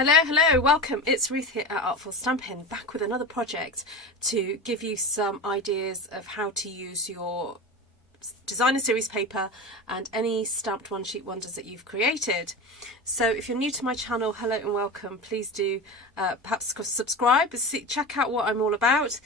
Hello, welcome. It's Ruth here at Artful Stampin, back with another project to give you some ideas of how to use your designer series paper and any stamped one sheet wonders that you've created. So if you're new to my channel, hello and welcome. Please do perhaps subscribe, check out what I'm all about,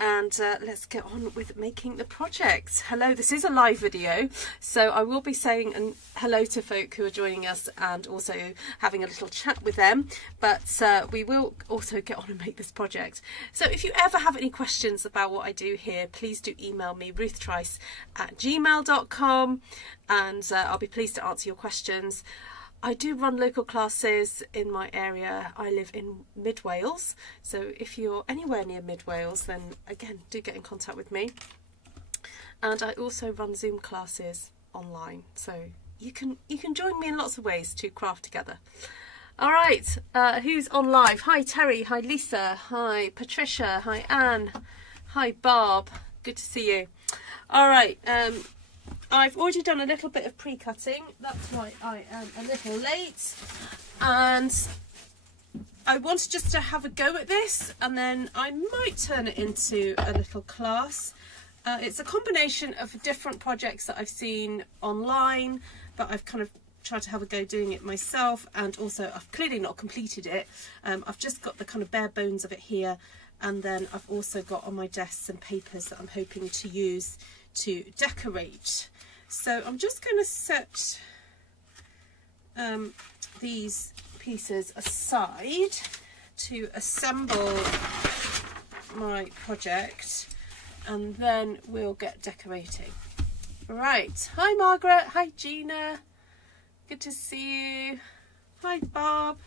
and let's get on with making the project. Hello, this is a live video, so I will be saying hello to folk who are joining us and also having a little chat with them, but we will also get on and make this project. So if you ever have any questions about what I do here, please do email me, ruthtrice@gmail.com, and I'll be pleased to answer your questions. I do run local classes in my area. I live in Mid Wales, so if you're anywhere near Mid Wales, then again, do get in contact with me. And I also run Zoom classes online, so you can join me in lots of ways to craft together. All right, who's on live? Hi Terry, hi Lisa, hi Patricia, hi Anne, hi Barb. Good to see you. All right. I've already done a little bit of pre-cutting, that's why I am a little late, and I wanted just to have a go at this and then I might turn it into a little class. It's a combination of different projects that I've seen online, but I've kind of tried to have a go doing it myself, and also I've clearly not completed it. I've just got the kind of bare bones of it here, and then I've also got on my desk some papers that I'm hoping to use to decorate. So I'm just going to set these pieces aside to assemble my project, and then we'll get decorating. Right, hi Margaret, hi Gina, good to see you, hi Bob.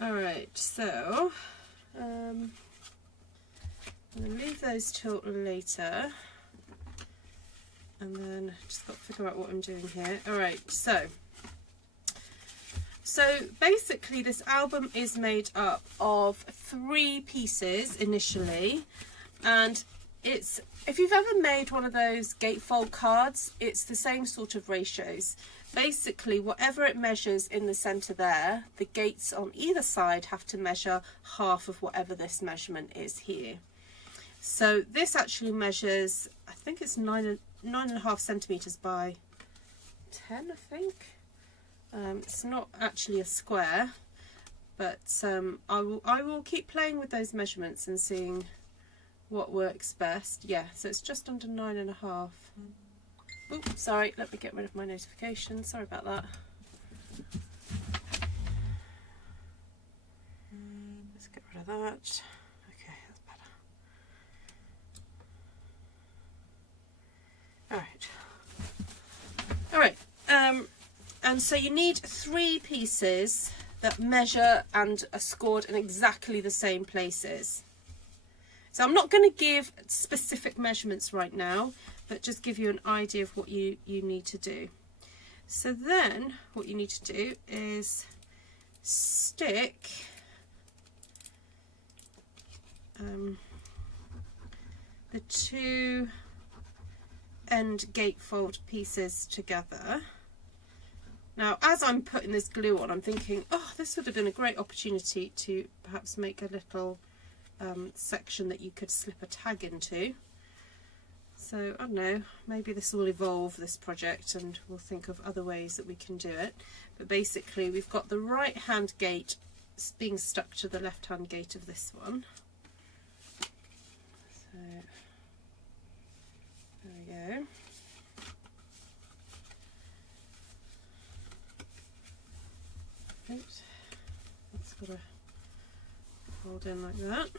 All right, so I'm going to leave those till later, and then just got to figure out what I'm doing here. All right, so basically this album is made up of 3 pieces initially, and it's, if you've ever made one of those gatefold cards, it's the same sort of ratios. Basically, whatever it measures in the center there, the gates on either side have to measure half of whatever this measurement is here. So this actually measures, I think it's 9.5 centimeters by 10, I think. It's not actually a square, but I will keep playing with those measurements and seeing what works best. Yeah, so it's just under 9.5. Oops, sorry, let me get rid of my notification. Sorry about that. Let's get rid of that. Okay, that's better. All right, and so you need 3 pieces that measure and are scored in exactly the same places. So I'm not going to give specific measurements right now, but just give you an idea of what you need to do. So then what you need to do is stick the 2 end gatefold pieces together. Now, as I'm putting this glue on, I'm thinking, oh, this would have been a great opportunity to perhaps make a little section that you could slip a tag into. So I don't know, maybe this will evolve, this project, and we'll think of other ways that we can do it. But basically we've got the right hand gate being stuck to the left hand gate of this one. So there we go. Oops, that's got to fold in like that.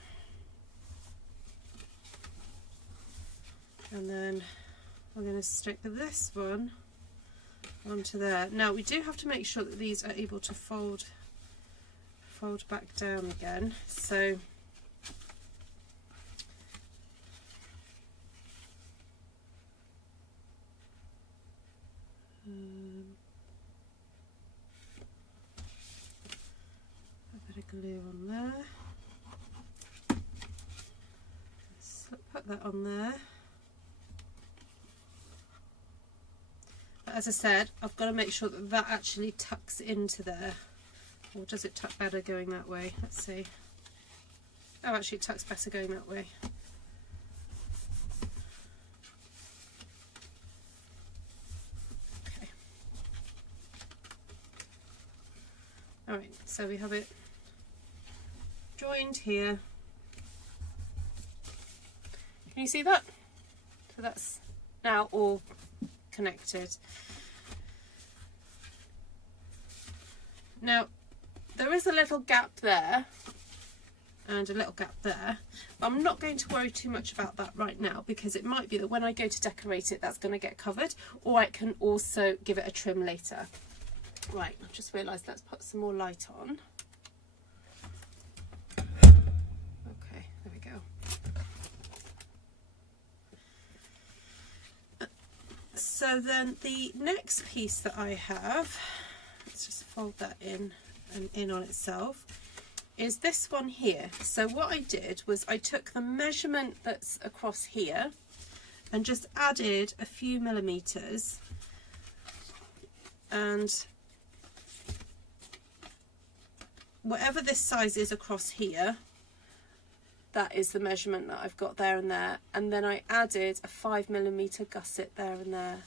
And then we're going to stick this one onto there. Now we do have to make sure that these are able to fold back down again. So a bit of glue on there. So put that on there. But as I said, I've got to make sure that that actually tucks into there. Or does it tuck better going that way? Let's see. Oh, actually it tucks better going that way. Okay. Alright, so we have it joined here. Can you see that? So that's now all connected. Now there is a little gap there and a little gap there, but I'm not going to worry too much about that right now, because it might be that when I go to decorate it that's going to get covered, or I can also give it a trim later. Right, I've just realised, let's put some more light on. Okay, there we go. So then the next piece that I have, let's just fold that in and in on itself, is this one here. So what I did was I took the measurement that's across here and just added a few millimeters, and whatever this size is across here, that is the measurement that I've got there and there, and then I added a 5mm gusset there and there,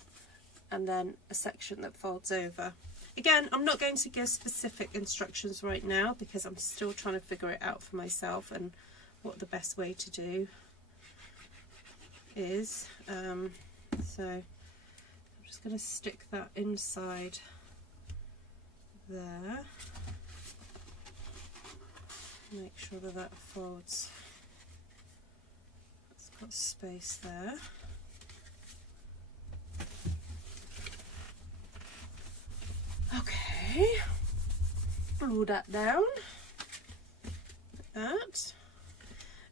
and then a section that folds over. Again, I'm not going to give specific instructions right now because I'm still trying to figure it out for myself and what the best way to do is. So I'm just going to stick that inside there. Make sure that that folds. It's got space there. Okay, glue that down, like that,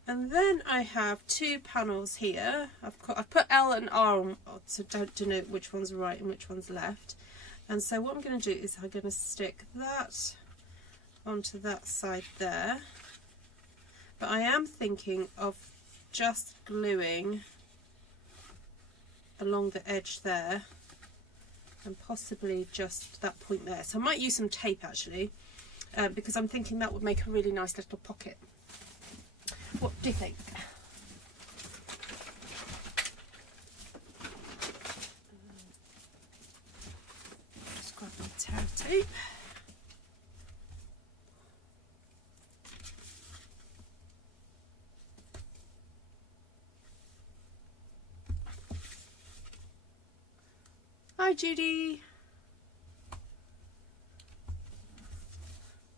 and then I have two panels here. I've put L and R on to denote which one's right and which one's left. And so what I'm going to do is I'm going to stick that onto that side there, but I am thinking of just gluing along the edge there and possibly just that point there. So I might use some tape actually, because I'm thinking that would make a really nice little pocket. What do you think? Just grab my tear tape. Hi Judy.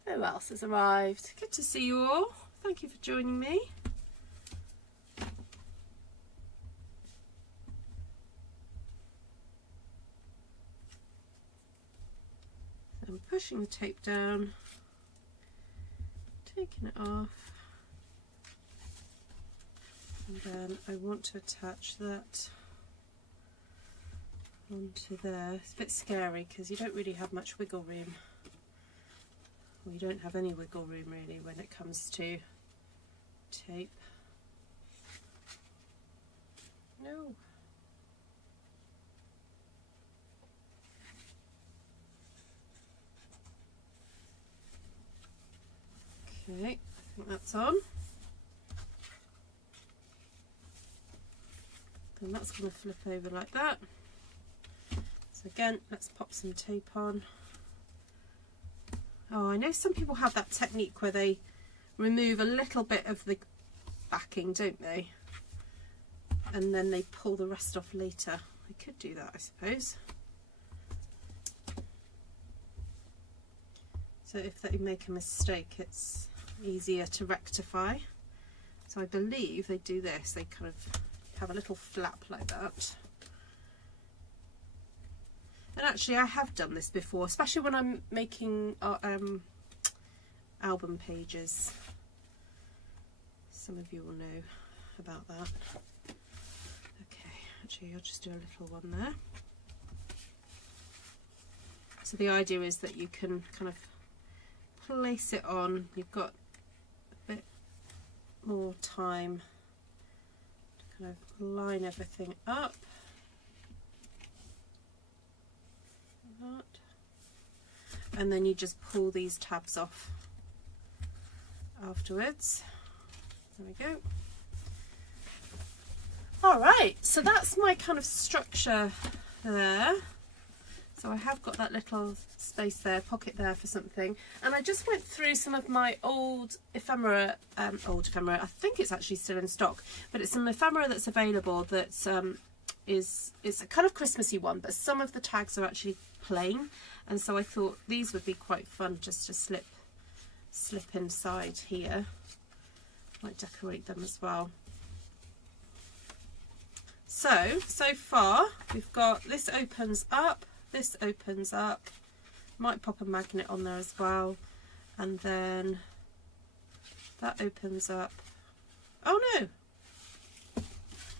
Who else has arrived? Good to see you all. Thank you for joining me. I'm pushing the tape down, taking it off, and then I want to attach that onto there. It's a bit scary because you don't really have much wiggle room. Well, you don't have any wiggle room really when it comes to tape. No. Okay, I think that's on. Then that's going to flip over like that. So again, let's pop some tape on. Oh, I know some people have that technique where they remove a little bit of the backing, don't they? And then they pull the rest off later. I could do that, I suppose. So if they make a mistake, it's easier to rectify. So I believe they do this. They kind of have a little flap like that. And actually I have done this before, especially when I'm making album pages. Some of you will know about that. Okay, actually I'll just do a little one there. So the idea is that you can kind of place it on. You've got a bit more time to kind of line everything up. and then you just pull these tabs off afterwards. There we go. Alright, so that's my kind of structure there. So I have got that little space there, pocket there for something. And I just went through some of my old ephemera, I think it's actually still in stock, but it's some ephemera that's available that is a kind of Christmassy one, but some of the tags are actually plain. And so I thought these would be quite fun just to slip inside here. Might decorate them as well. So far we've got this opens up, this opens up, might pop a magnet on there as well, and then that opens up. Oh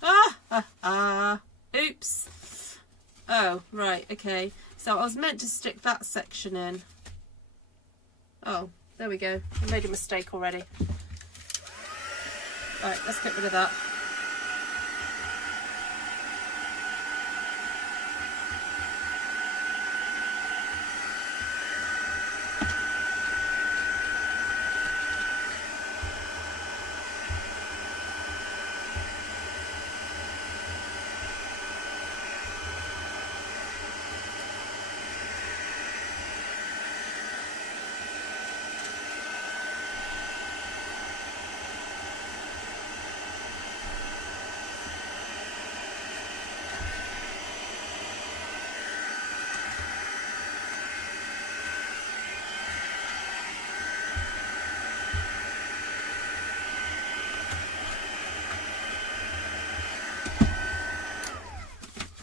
no! Oops! Oh, right, okay. So I was meant to stick that section in. Oh, there we go. I made a mistake already. Right, let's get rid of that.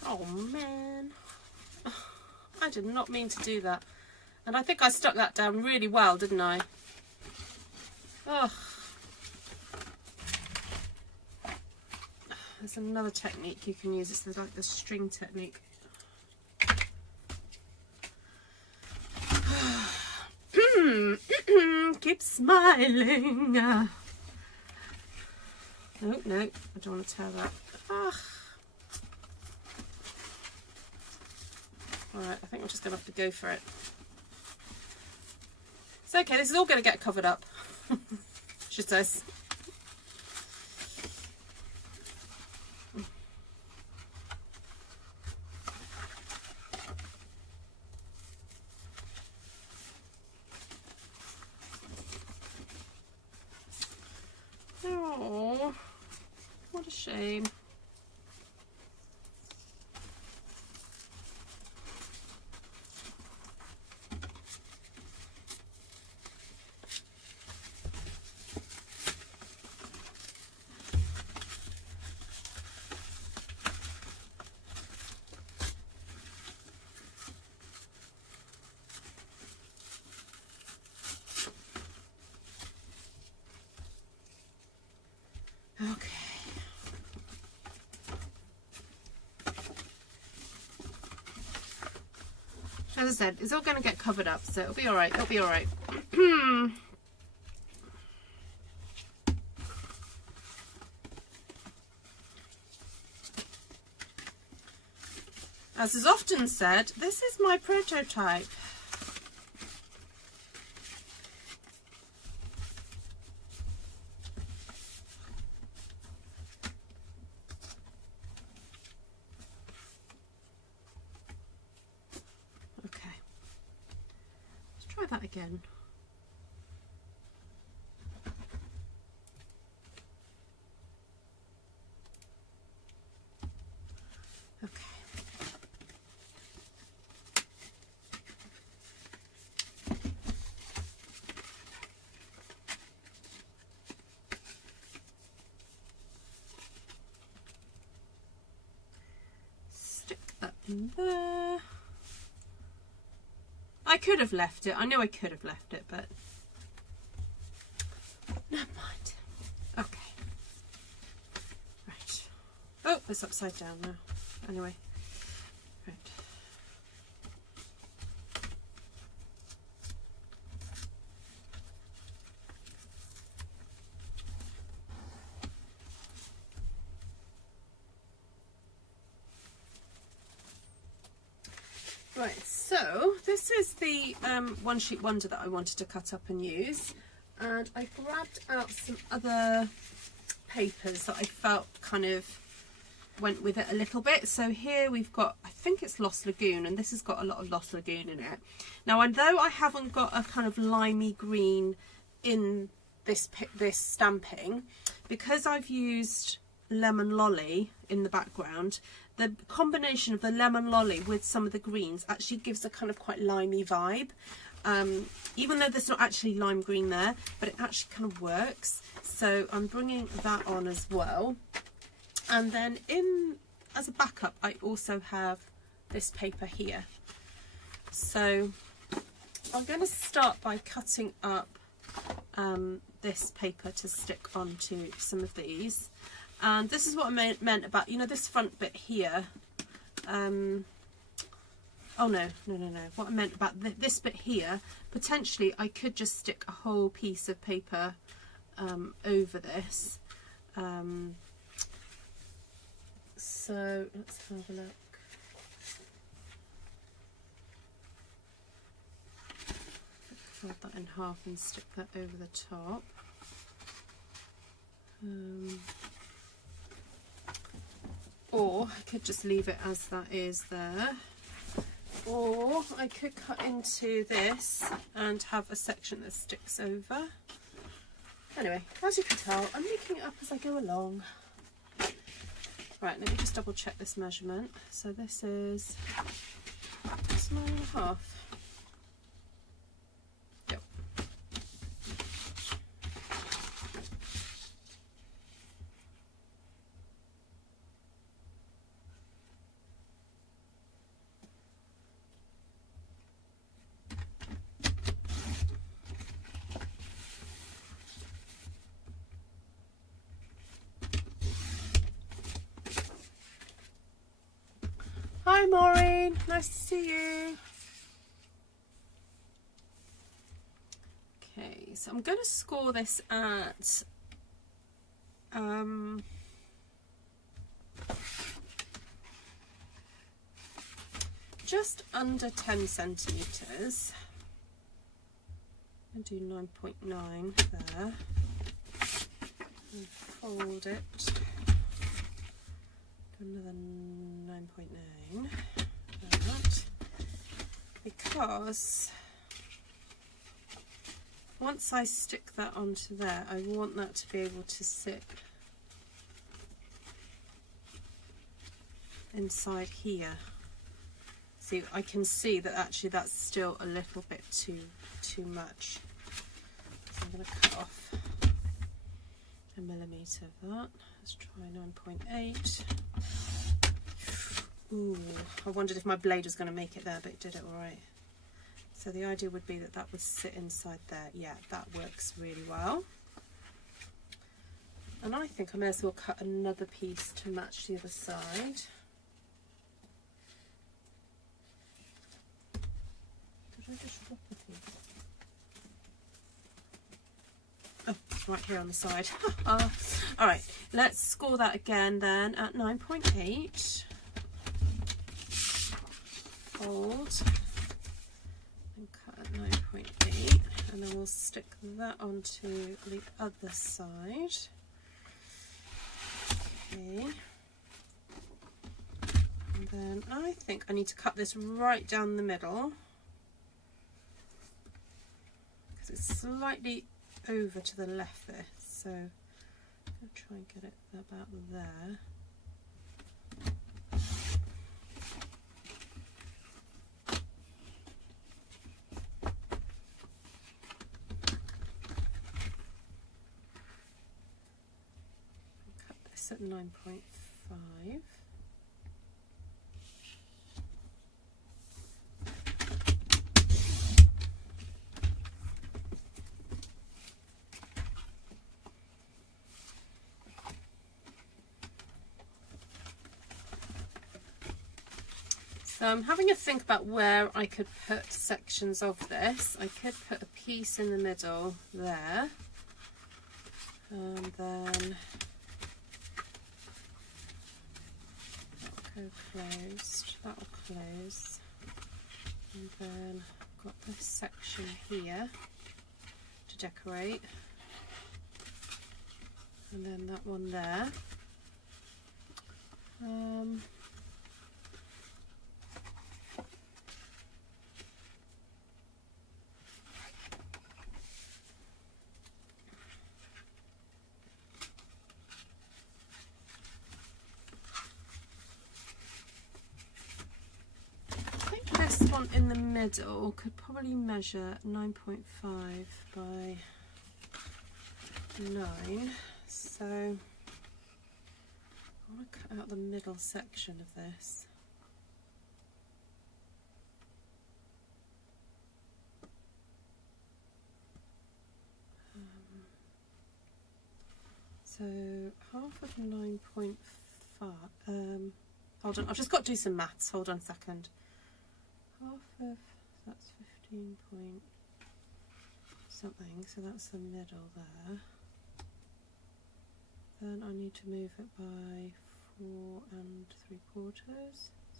Oh man, I did not mean to do that. And I think I stuck that down really well, didn't I? Oh. There's another technique you can use. It's like the string technique. Keep smiling. Oh no, I don't want to tear that. Oh. Alright, I think we're just going to have to go for it. It's okay, this is all going to get covered up, she says. Oh, what a shame. Okay. As I said, it's all going to get covered up, so it'll be alright, it'll be alright. As is often said, this is my prototype. That again. Okay. Stick that in there. I could have left it. I know I could have left it, but never mind. Okay. Right. Oh, it's upside down now. Anyway. Right. Right, so this is the one sheet wonder that I wanted to cut up and use, and I grabbed out some other papers that I felt kind of went with it a little bit. So here we've got, I think it's Lost Lagoon, and this has got a lot of Lost Lagoon in it. Now, although I haven't got a kind of limey green in this stamping, because I've used Lemon Lolly in the background, the combination of the Lemon Lolly with some of the greens actually gives a kind of quite limey vibe, even though there's not actually lime green there, but it actually kind of works. So I'm bringing that on as well. And then as a backup, I also have this paper here. So I'm going to start by cutting up this paper to stick onto some of these. And this is what I meant about, you know, this front bit here. Oh no. What I meant about this bit here, potentially I could just stick a whole piece of paper over this. So let's have a look. Fold that in half and stick that over the top. Or I could just leave it as that is there. Or I could cut into this and have a section that sticks over. Anyway, as you can tell, I'm making it up as I go along. Right, let me just double check this measurement. So this is 9.5. Yep. Hi Maureen, nice to see you. Okay, so I'm going to score this at just under 10 centimetres. I'll do 9.9 there and fold it. Another 9.9 that, because once I stick that onto there, I want that to be able to sit inside here. See, I can see that actually that's still a little bit too much. So I'm going to cut off a millimetre of that. Let's try 9.8. Ooh, I wondered if my blade was going to make it there, but it did it all right. So the idea would be that that would sit inside there. Yeah, that works really well. And I think I may as well cut another piece to match the other side. Did I just drop a piece? Oh, it's right here on the side. All right, let's score that again then at 9.8. Fold and cut at 9.8, and then we'll stick that onto the other side. Okay. And then I think I need to cut this right down the middle because it's slightly over to the left there, so I'll try and get it about there. Cut this at 9.5. So I'm having a think about where I could put sections of this. I could put a piece in the middle there, and then that'll go closed, that'll close, And then I've got this section here to decorate, and then that one there. This one in the middle could probably measure 9.5 by 9, so I want to cut out the middle section of this. So half of 9.5, hold on, I've just got to do some maths, hold on a second. Half of, that's 15 point something, so that's the middle there. Then I need to move it by 4 3/4.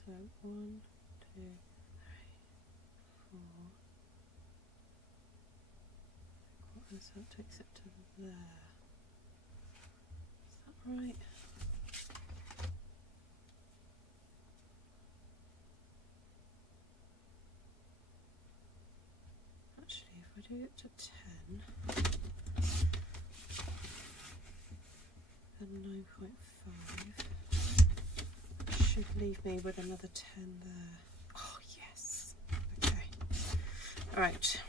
So 1, 2, 3, 4. So that takes it to there. Is that right? Actually, if I do it to 10, then 9.5 should leave me with another 10 there. Oh yes. Okay. All right.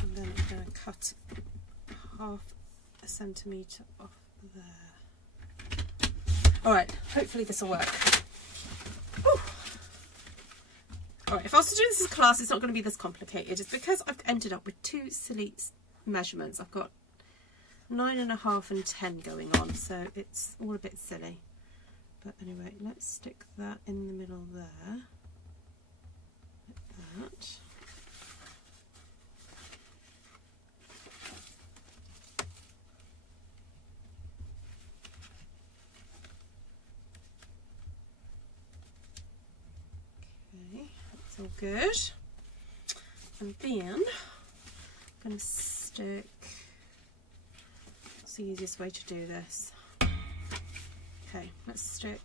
And then I'm going to cut half a centimetre off there. All right. Hopefully this will work. Ooh. All right. If I was to do this as a class, it's not going to be this complicated. It's because I've ended up with two silly measurements. I've got 9.5 and 10 going on, so it's all a bit silly. But anyway, let's stick that in the middle there, like that. Okay, that's all good. And then I'm going to stick, what's the easiest way to do this? Okay, let's stick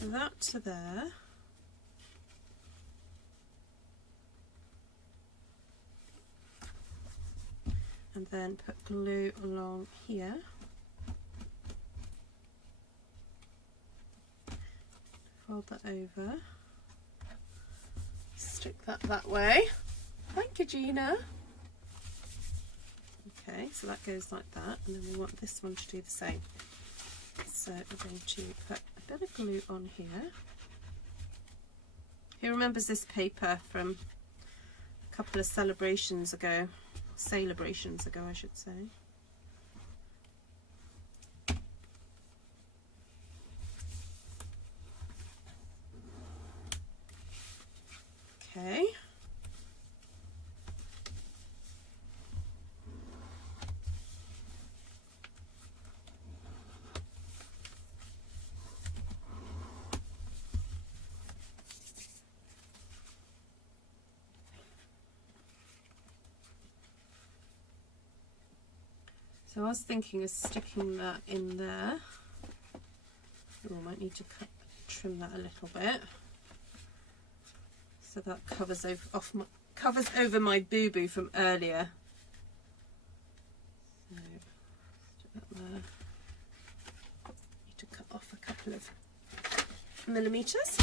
that to there. And then put glue along here. Fold that over. Stick that way. Thank you, Gina. Okay, so that goes like that, and then we want this one to do the same. So we're going to put a bit of glue on here. Who remembers this paper from a couple of celebrations ago? Celebrations ago, I should say. Okay. So I was thinking of sticking that in there. Oh, I might need to trim that a little bit, so that covers over my boo-boo from earlier. So stick that there. Need to cut off a couple of millimeters.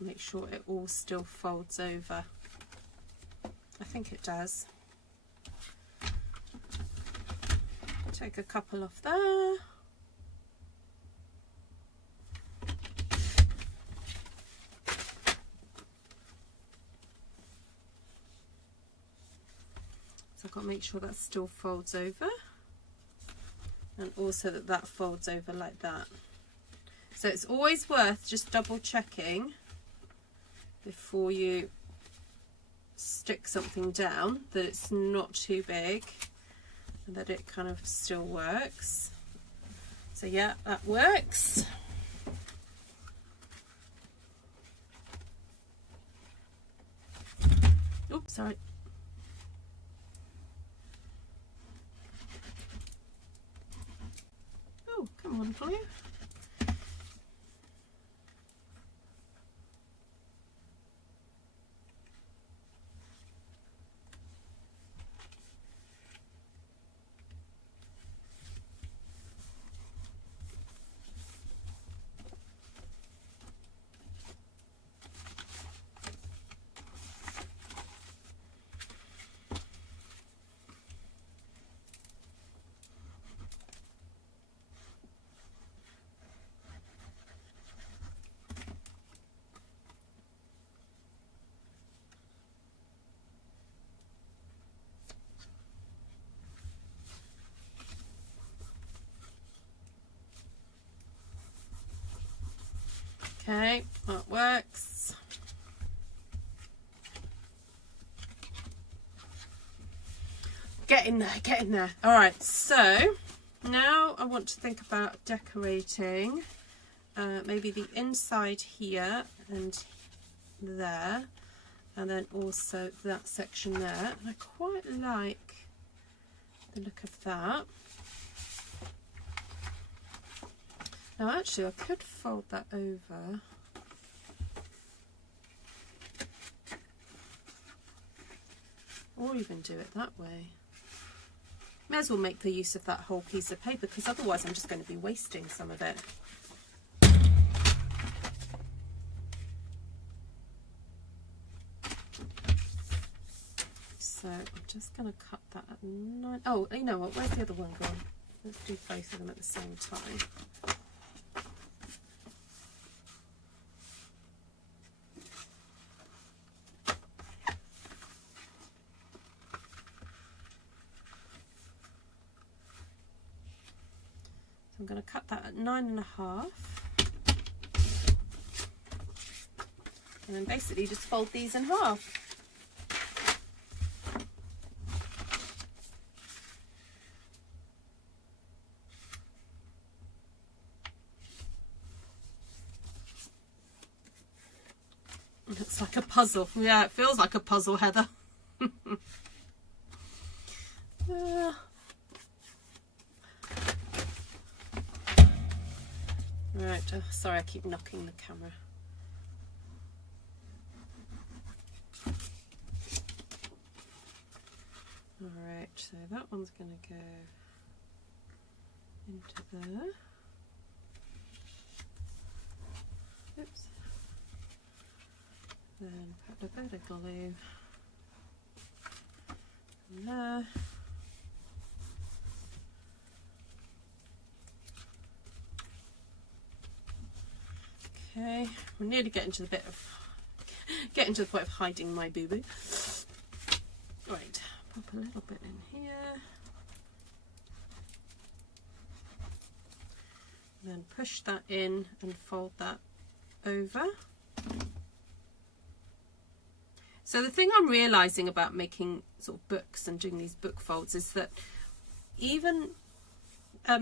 Make sure it all still folds over. I think it does. Take a couple off there. So I've got to make sure that still folds over, and also that folds over like that. So it's always worth just double checking before you stick something down that it's not too big and that it kind of still works. So yeah, that works. Oops, sorry. Oh, come on, Chloe. Okay, that works. Get in there, get in there. All right, so now I want to think about decorating maybe the inside here and there, and then also that section there. And I quite like the look of that. Now actually I could fold that over. Or even do it that way. May as well make the use of that whole piece of paper, because otherwise I'm just going to be wasting some of it. So I'm just going to cut that at 9. Oh, you know what? Where's the other one gone? Let's do both of them at the same time. I'm going to cut that at 9.5, and then basically just fold these in half. It looks like a puzzle. Yeah, it feels like a puzzle, Heather. Right, sorry, I keep knocking the camera. Alright, so that one's going to go into there. Oops. Then put a bit of glue in there. Okay, we're nearly getting to the point of hiding my boo-boo. Right, pop a little bit in here. Then push that in and fold that over. So the thing I'm realizing about making sort of books and doing these book folds is that even that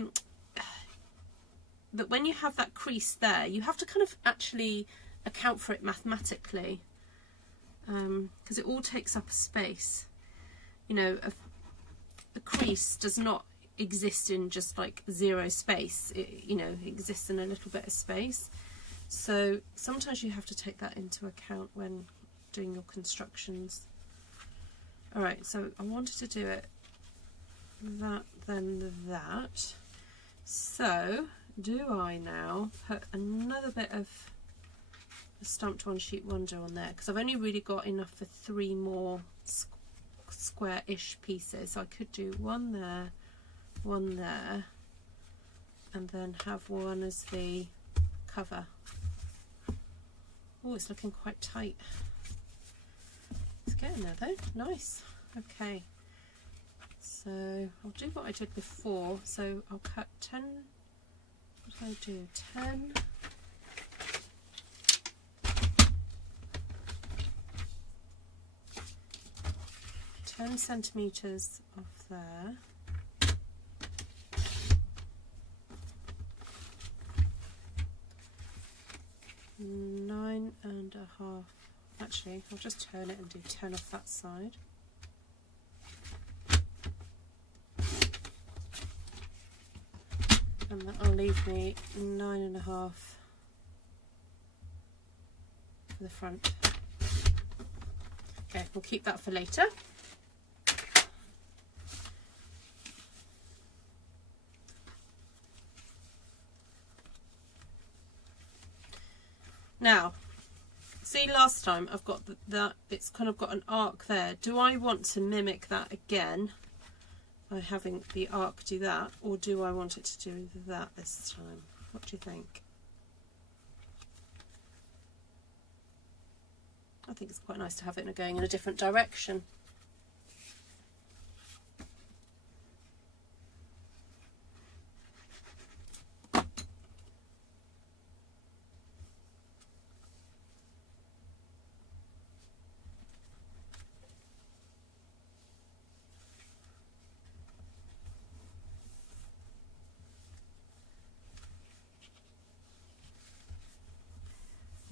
when you have that crease there, you have to kind of actually account for it mathematically, because it all takes up a space. You know, a crease does not exist in just like zero space. It, you know, exists in a little bit of space. So sometimes you have to take that into account when doing your constructions. All right, so I wanted to do it that, then that. So do I now put another bit of the stamped one sheet wonder on there, because I've only really got enough for 3 more square-ish pieces. So I could do one there, and then have one as the cover. Oh, it's looking quite tight. It's getting there though. Nice. Okay, so I'll do what I did before. So I'll cut 10. What did I do? 10 10 centimetres off there. Nine and a half. Actually, I'll just turn it and do 10 off that side. And that'll leave me 9.5 for the front. Okay, we'll keep that for later. Now, see last time I've got that it's kind of got an arc there. Do I want to mimic that again by having the arc do that, or do I want it to do that this time? What do you think? I think it's quite nice to have it going in a different direction.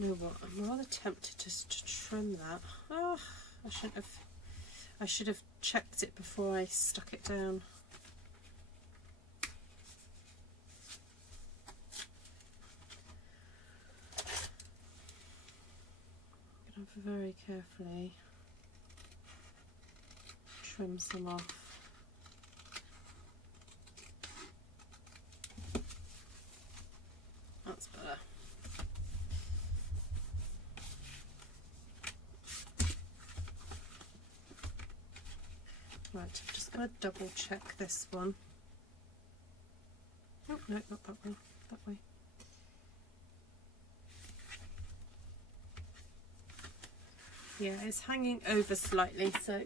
You know what, I'm rather tempted just to trim that. Oh, I should have checked it before I stuck it down. I'm going to very carefully trim some off. That's better. Right, I'm just going to double check this one. Oh, no, not that way, that way. Yeah, it's hanging over slightly, so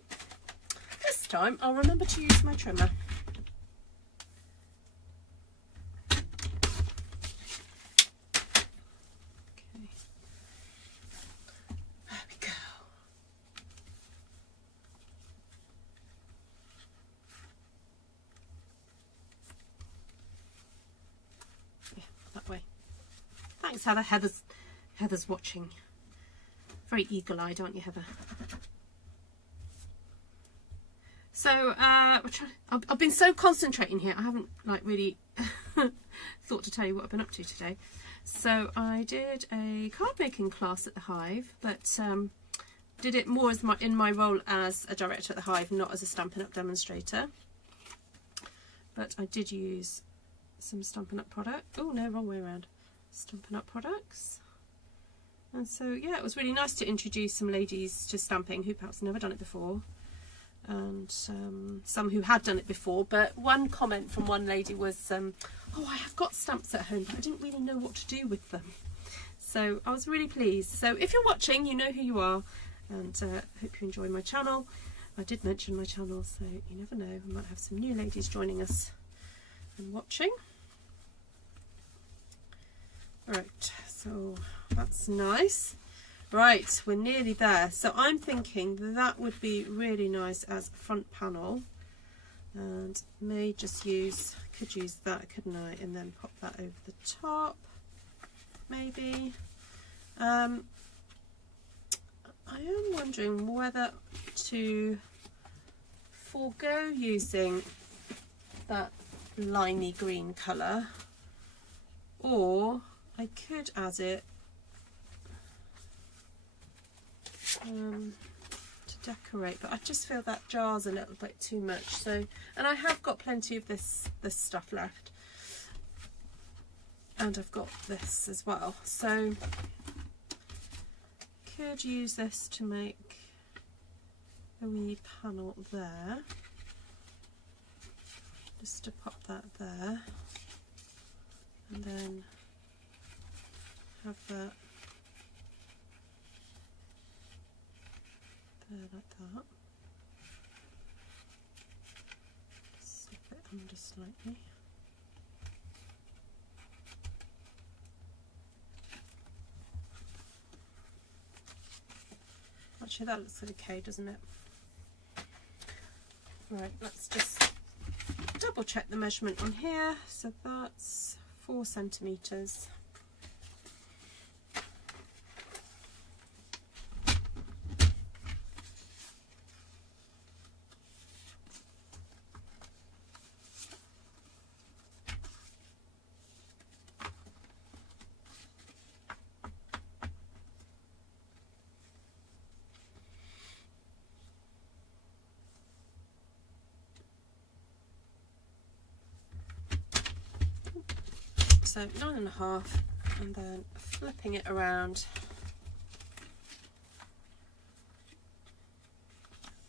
this time I'll remember to use my trimmer. Thanks, Heather. Heather's watching. Very eagle-eyed, aren't you, Heather? So I've been so concentrating here. I haven't like really thought to tell you what I've been up to today. So I did a card making class at the Hive, but did it more as in my role as a director at the Hive, not as a Stampin' Up demonstrator. But I did use some Stampin' Up product. Oh no, wrong way around. Stampin' Up products. And so yeah, it was really nice to introduce some ladies to stamping who perhaps never done it before, and some who had done it before. But one comment from one lady was, oh, I have got stamps at home, but I didn't really know what to do with them. So I was really pleased. So if you're watching, you know who you are, and hope you enjoy my channel. I did mention my channel, so you never know, I might have some new ladies joining us and watching. Right, so that's nice. Right, we're nearly there. So I'm thinking that would be really nice as a front panel, and may just use, could use that, couldn't I, and then pop that over the top, maybe. I am wondering whether to forego using that limey green colour, or I could add it to decorate, but I just feel that jar's a little bit too much. So, and I have got plenty of this stuff left, and I've got this as well, so could use this to make a wee panel there, just to pop that there, and then have that there like that. Slip it under slightly. Actually, that looks okay, doesn't it? Right, let's just double check the measurement on here. So that's 4 centimetres. So 9.5, and then flipping it around,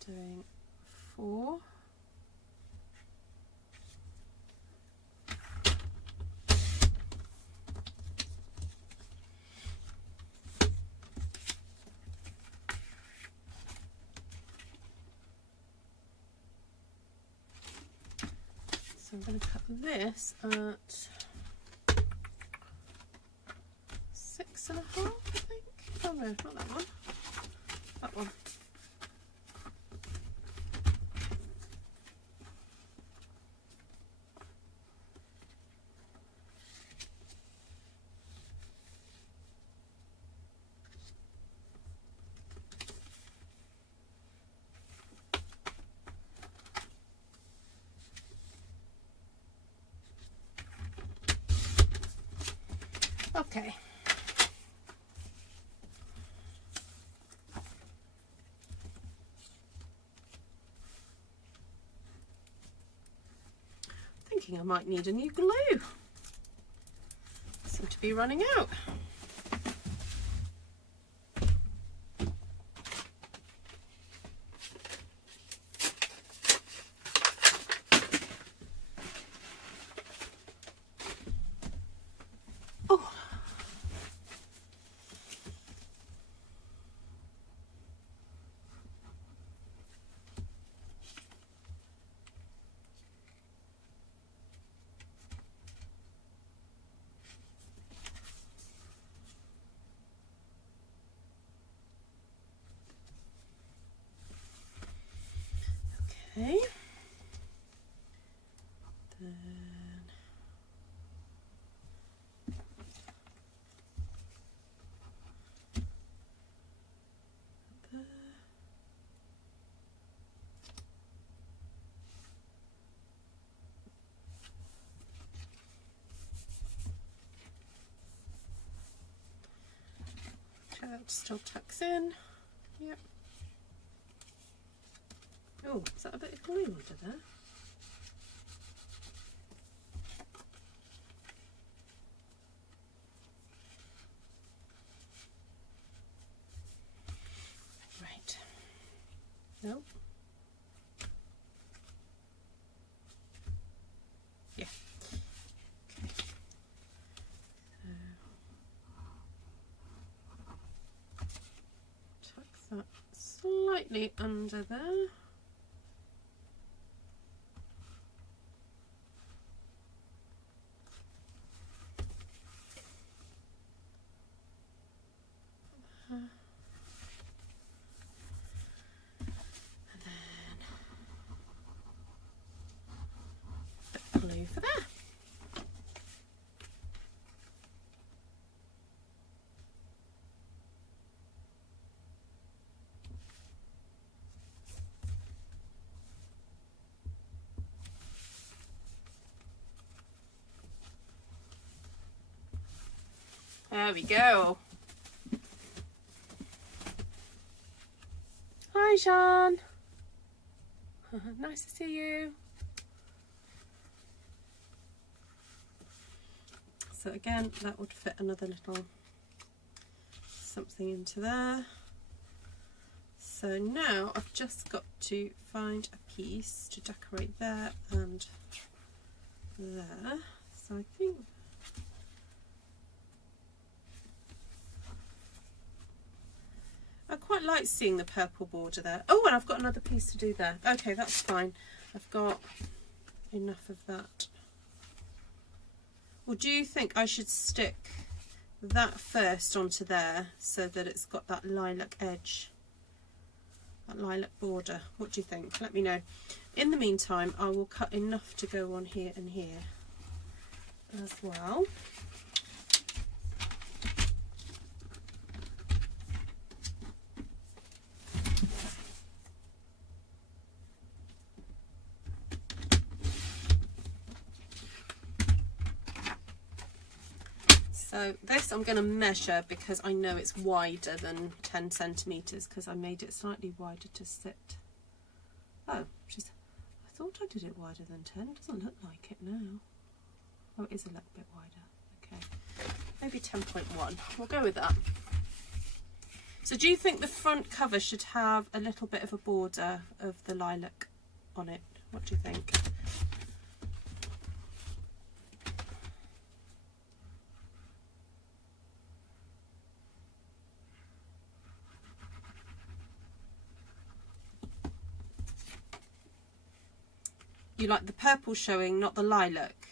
doing 4. So I'm going to cut this at 6.5, I think. Oh no, not that one. That one. Okay. Thinking I might need a new glue. Seem to be running out. Oh. Okay. Then there. That still tucks in. Yep. Oh, is that a bit of glue under there? Right. No. Yeah. Okay. Tuck that slightly under there. Glue for that. There we go. Hi, Sean. Nice to see you. So again, that would fit another little something into there. So now I've just got to find a piece to decorate there and there. So I think I quite like seeing the purple border there. Oh, and I've got another piece to do there. Okay, that's fine. I've got enough of that. Well, do you think I should stick that first onto there so that it's got that lilac edge, that lilac border? What do you think? Let me know. In the meantime, I will cut enough to go on here and here as well. So this I'm going to measure because I know it's wider than 10 centimetres because I made it slightly wider to sit. Oh, I thought I did it wider than 10. It doesn't look like it now. Oh, it is a little bit wider. Okay, maybe 10.1. We'll go with that. So do you think the front cover should have a little bit of a border of the lilac on it? What do you think? You like the purple showing, not the lilac?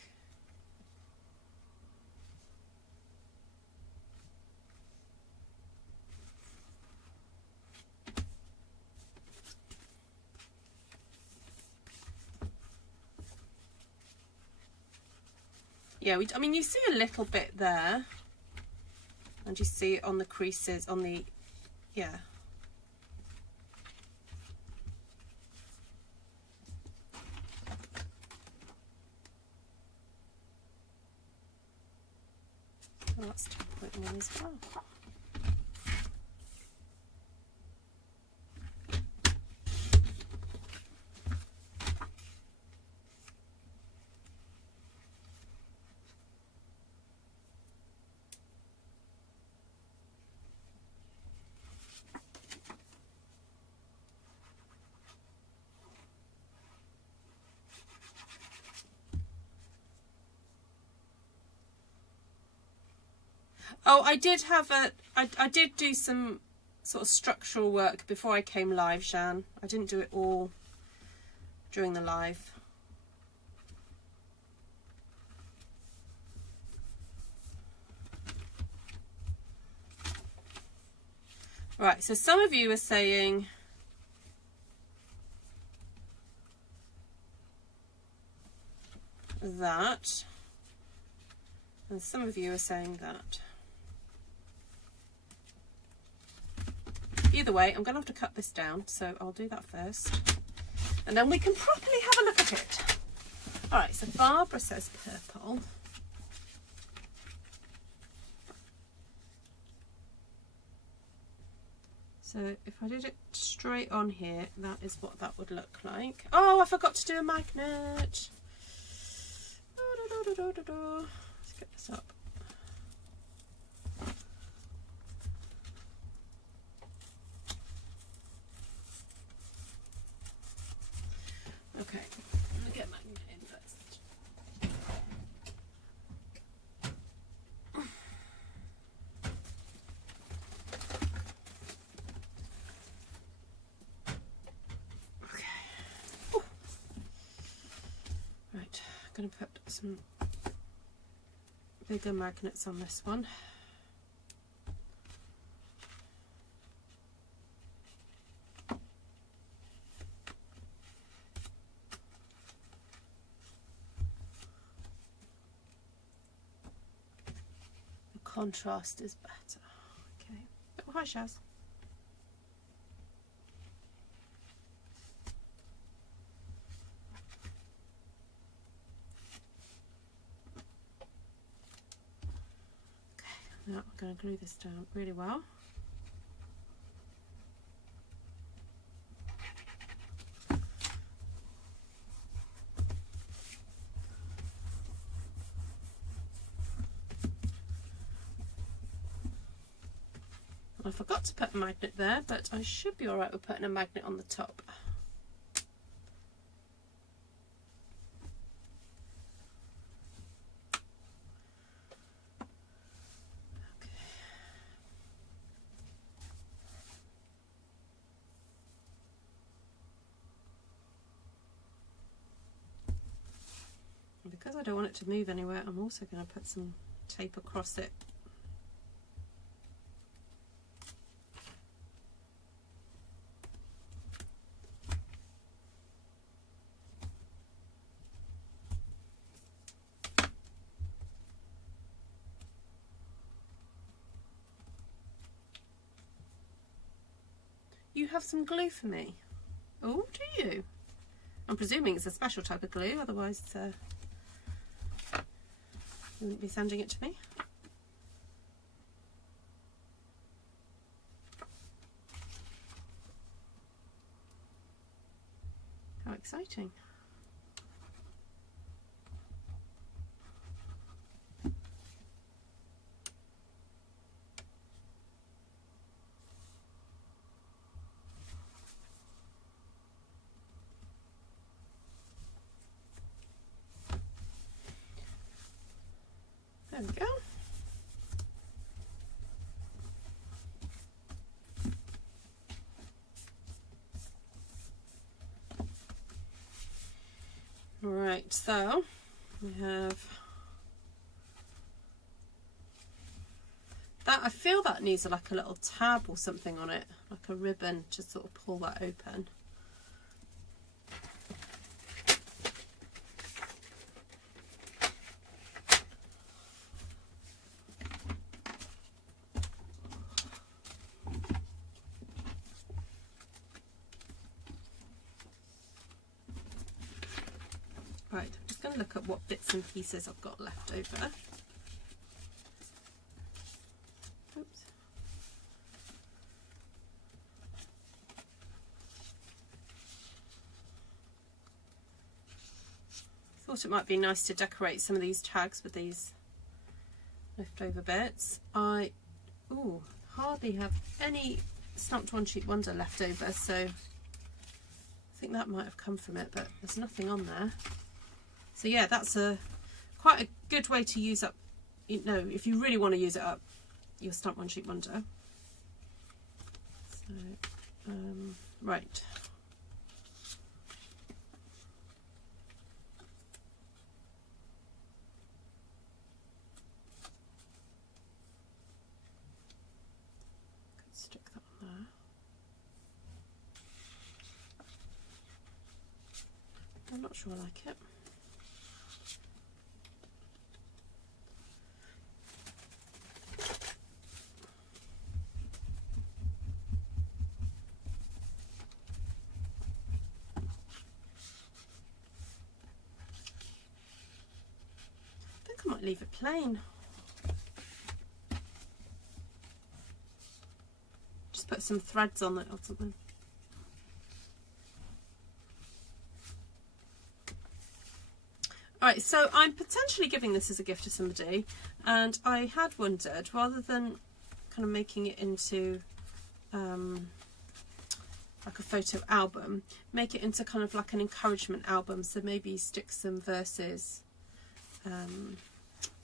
Yeah, I mean, you see a little bit there, and you see it on the creases, on the, yeah. Oh, that's 2.1 as well. Oh, I did have I did do some sort of structural work before I came live, Jeanne. I didn't do it all during the live. Right, so some of you are saying that, and some of you are saying that. Either way, I'm going to have to cut this down, so I'll do that first. And then we can properly have a look at it. Alright, so Barbara says purple. So if I did it straight on here, that is what that would look like. Oh, I forgot to do a magnet. Let's get this up. Okay, I'm going to get magnet in first. Okay. Ooh. Right, I'm going to put some bigger magnets on this one. Contrast is better. Okay. Oh, hi, Shaz. Okay, now I'm going to glue this down really well. I forgot to put a magnet there, but I should be alright with putting a magnet on the top. Okay. And because I don't want it to move anywhere, I'm also going to put some tape across it. have some glue for me? Oh, do you? I'm presuming it's a special type of glue, otherwise you wouldn't be sending it to me. How exciting. There we go. Right, so we have that. I feel that needs like a little tab or something on it, like a ribbon to sort of pull that open. Right, I'm just going to look at what bits and pieces I've got left over. Oops. Thought it might be nice to decorate some of these tags with these leftover bits. I hardly have any Stamped One Sheet Wonder left over, so I think that might have come from it, but there's nothing on there. So yeah, that's quite a good way to use up, you know, if you really want to use it up, your Stamped One Sheet Wonder. So, right. Could stick that on there. I'm not sure I like it. I might leave it plain. Just put some threads on it or something. Alright, so I'm potentially giving this as a gift to somebody, and I had wondered, rather than kind of making it into like a photo album, make it into kind of like an encouragement album. So maybe stick some verses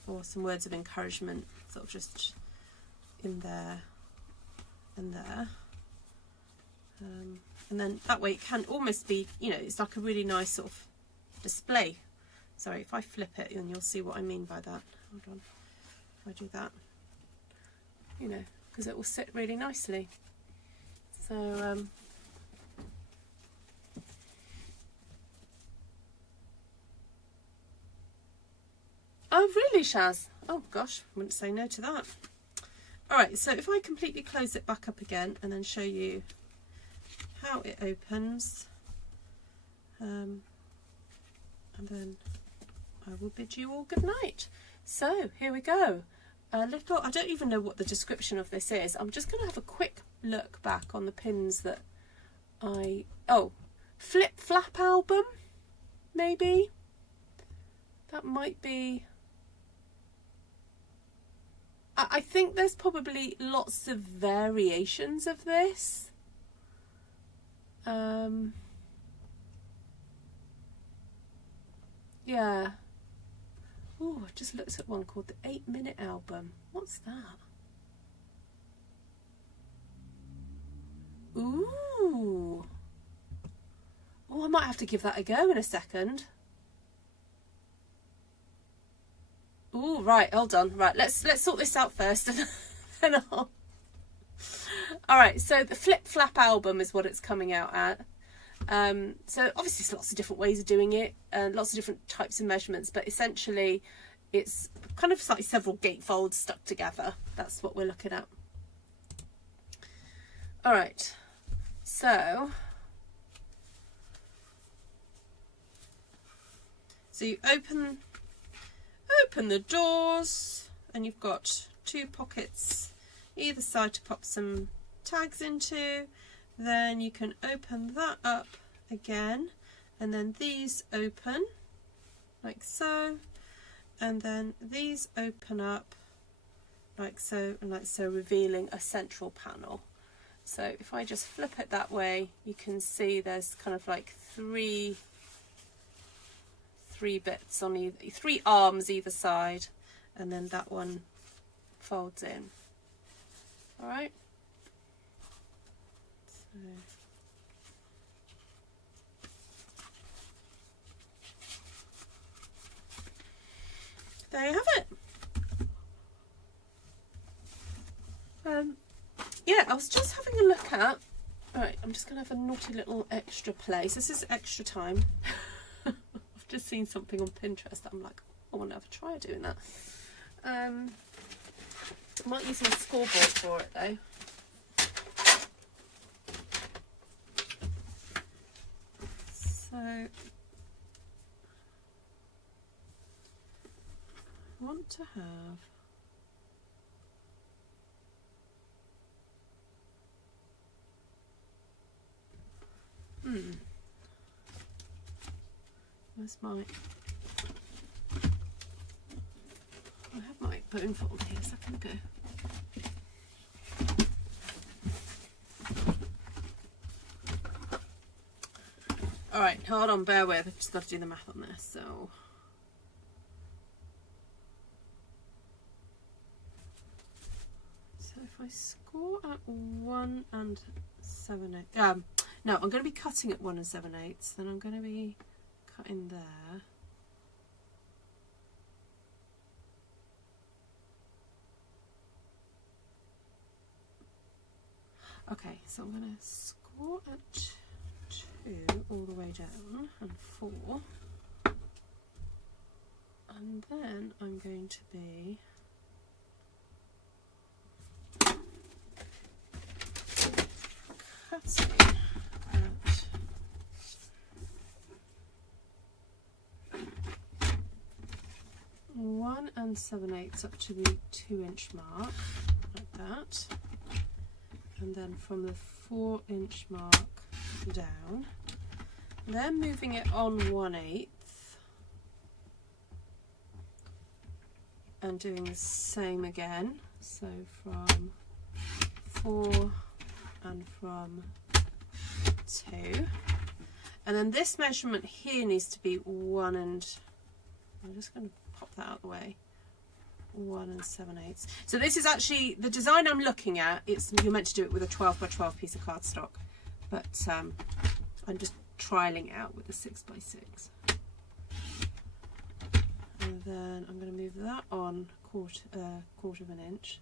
or some words of encouragement sort of just in there and there, and then that way it can almost be, you know, it's like a really nice sort of display. Sorry, if I flip it, then you'll see what I mean by that. Hold on, if I do that, you know, because it will sit really nicely. So oh really, Shaz? Oh gosh, I wouldn't say no to that. Alright, so if I completely close it back up again and then show you how it opens, and then I will bid you all good night. So here we go. A little, I don't even know what the description of this is. I'm just going to have a quick look back on the pins that flip flap album, maybe? That might be... I think there's probably lots of variations of this. Yeah. Oh, I just looked at one called the 8-minute album. What's that? Ooh. Oh, I might have to give that a go in a second. Ooh, right, hold on. Right, let's sort this out first, and then I'll... Alright, so the Flip Flap album is what it's coming out at. So obviously there's lots of different ways of doing it, and lots of different types of measurements, but essentially it's kind of like several gatefolds stuck together. That's what we're looking at. Alright, So you open the doors, and you've got 2 pockets either side to pop some tags into. Then you can open that up again, and then these open like so, and then these open up like so and like so, revealing a central panel. So if I just flip it that way, you can see there's kind of like three bits on either, 3 arms either side, and then that one folds in. All right. So there you have it. Yeah, I was just having a look at. All right, I'm just going to have a naughty little extra place. This is extra time. I've just seen something on Pinterest that I'm like, I want to have a try doing that. I might use my scoreboard for it though. So I want to have where's my, I have my bone fold here a second ago. Alright, hold on, bear with, I've just got to do the math on this. So if I score at 1 and 7/8, no, I'm going to be cutting at 1 and 7/8, then I'm going to be cutting there. Okay, so I'm going to score at 2 all the way down, and 4, and then I'm going to be cutting at 1 and 7/8 up to the 2-inch mark, like that, and then from the 4-inch mark down, then moving it on 1/8 and doing the same again, so from 4 and from 2, and then this measurement here needs to be 1 and, I'm just going to pop that out of the way, 1 and 7/8. So this is actually the design I'm looking at. You're meant to do it with a 12 by 12 piece of cardstock, but I'm just trialing it out with the 6 by 6. And then I'm going to move that on quarter of an inch.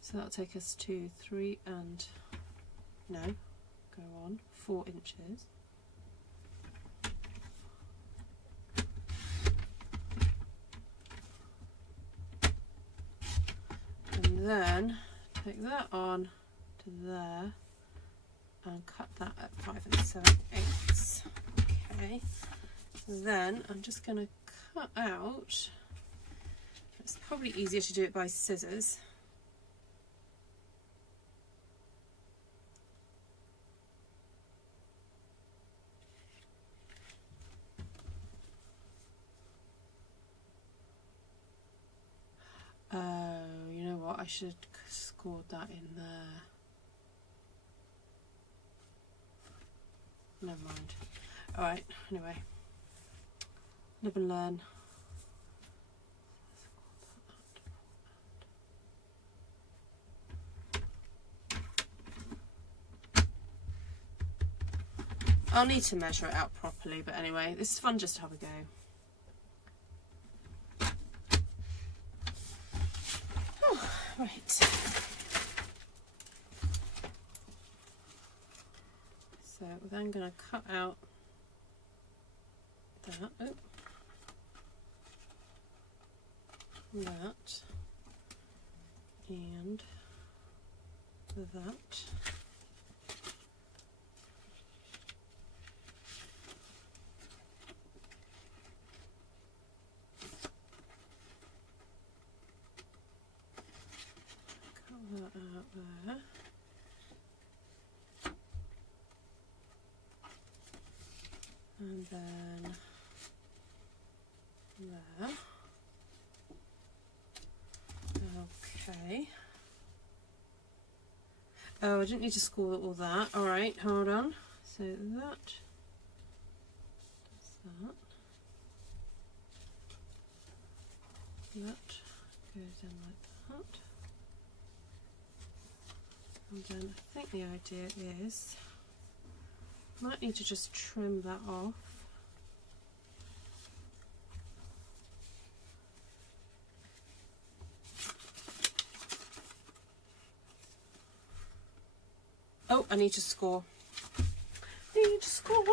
So that'll take us to 3 and, no, go on, 4 inches. And then take that on to there and cut that at 5 and 7/8. Okay, then I'm just going to cut out, it's probably easier to do it by scissors. Oh, you know what, I should have scored that in there. Never mind. Alright, anyway. Live and learn. I'll need to measure it out properly, but anyway, this is fun just to have a go. Right. So we're then going to cut out that. Oh. that, and that. Cut that out there. And then there. Okay. Oh, I didn't need to score all that. Alright, hold on. So that does that. That goes in like that. And then I think the idea is, might need to just trim that off. Oh, I need to score. Need to score.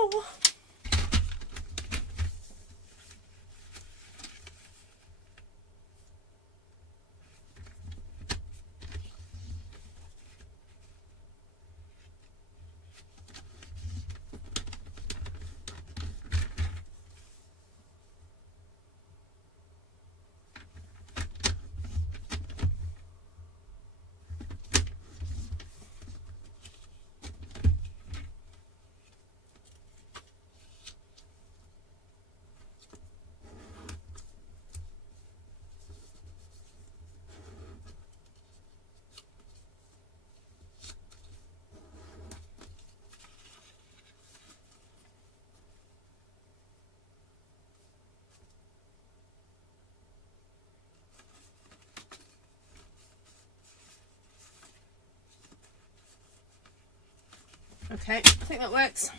Okay, I think that works.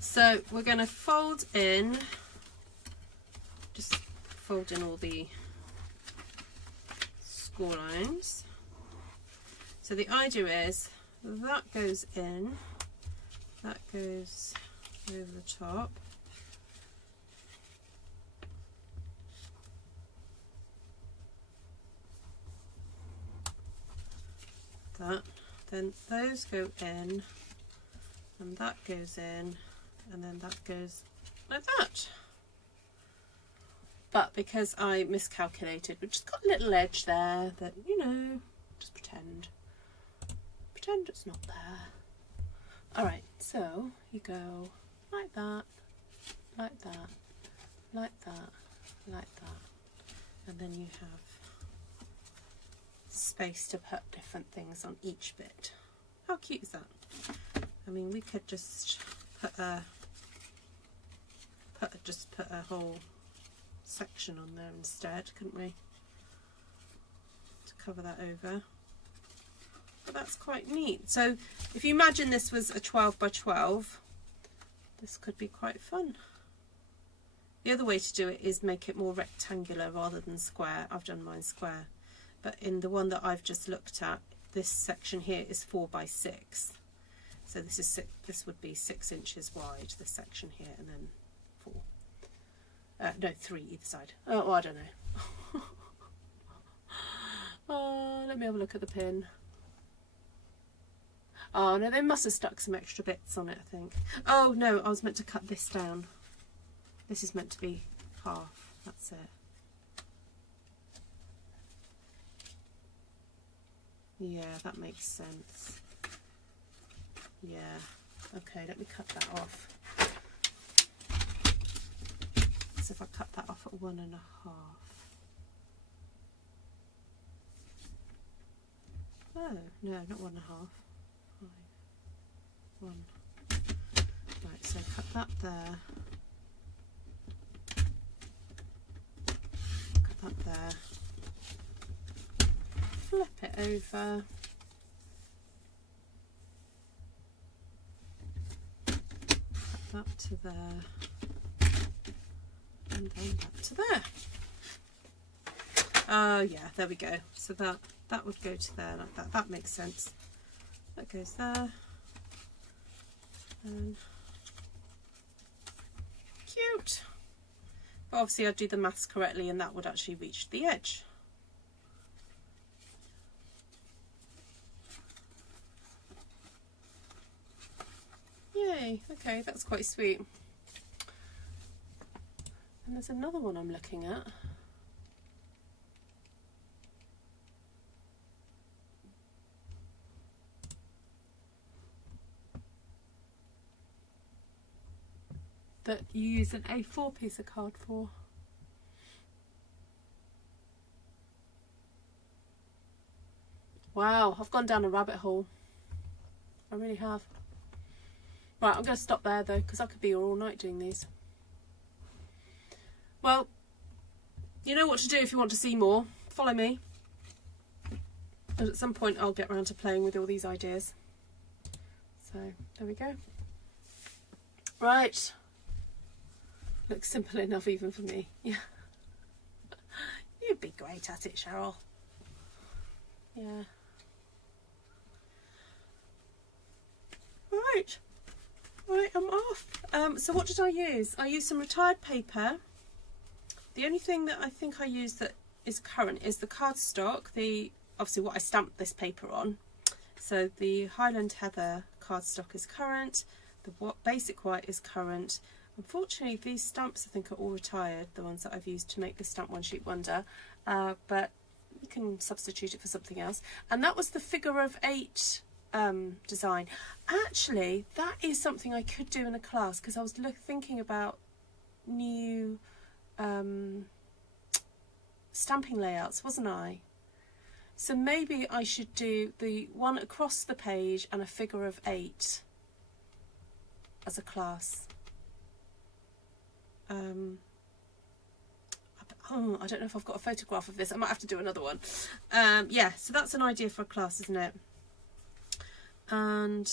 So we're going to fold in, just fold in all the score lines. So the idea is that goes in, that goes over the top. That, then those go in, and that goes in, and then that goes like that. But because I miscalculated, we've just got a little edge there that, you know, just pretend it's not there. Alright, so you go like that, like that, like that, like that, and then you have space to put different things on each bit. How cute is that? I mean, we could just put a whole section on there instead, couldn't we? To cover that over. But that's quite neat. So if you imagine this was a 12 by 12, this could be quite fun. The other way to do it is make it more rectangular rather than square. I've done mine square, but in the one that I've just looked at, this section here is 4 by 6. So this would be 6 inches wide, this section here, and then 4. No, 3 either side. Oh, I don't know. Oh, let me have a look at the pin. Oh no, they must have stuck some extra bits on it, I think. Oh no, I was meant to cut this down. This is meant to be half, that's it. Yeah, that makes sense. Yeah, okay, let me cut that off. So if I cut that off at 1 1/2. Oh, no, not 1 1/2. 5. 1. Right, so cut that there. Cut that there. Flip it over. Cut that to there. And then that to there. Oh yeah, there we go. So that would go to there like that. That makes sense. That goes there. And cute. But obviously I'd do the maths correctly and that would actually reach the edge. Yay, okay, that's quite sweet. And there's another one I'm looking at. That you use an A4 piece of card for. Wow, I've gone down a rabbit hole. I really have. Right, I'm going to stop there though, because I could be here all night doing these. Well, you know what to do if you want to see more. Follow me. And at some point I'll get around to playing with all these ideas. So, there we go. Right. Looks simple enough even for me. Yeah. You'd be great at it, Cheryl. Yeah. Right. Right, I'm off. So what did I use? I used some retired paper. The only thing that I think I used that is current is the cardstock, obviously what I stamped this paper on. So the Highland Heather cardstock is current, the basic white is current. Unfortunately these stamps I think are all retired, the ones that I've used to make the Stamp One Sheet Wonder, but you can substitute it for something else. And that was the figure of 8 design. Actually, that is something I could do in a class, because I was thinking about new stamping layouts, wasn't I? So maybe I should do the one across the page and a figure of 8 as a class. I don't know if I've got a photograph of this. I might have to do another one. Yeah, so that's an idea for a class, isn't it? And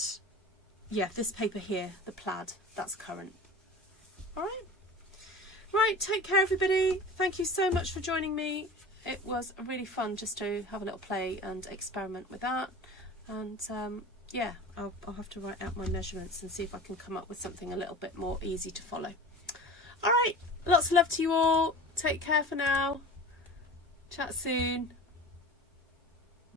yeah, this paper here, the plaid, that's current. All right. Right, take care everybody. Thank you so much for joining me. It was really fun just to have a little play and experiment with that. And yeah, I'll have to write out my measurements and see if I can come up with something a little bit more easy to follow. All right, lots of love to you all. Take care for now. Chat soon.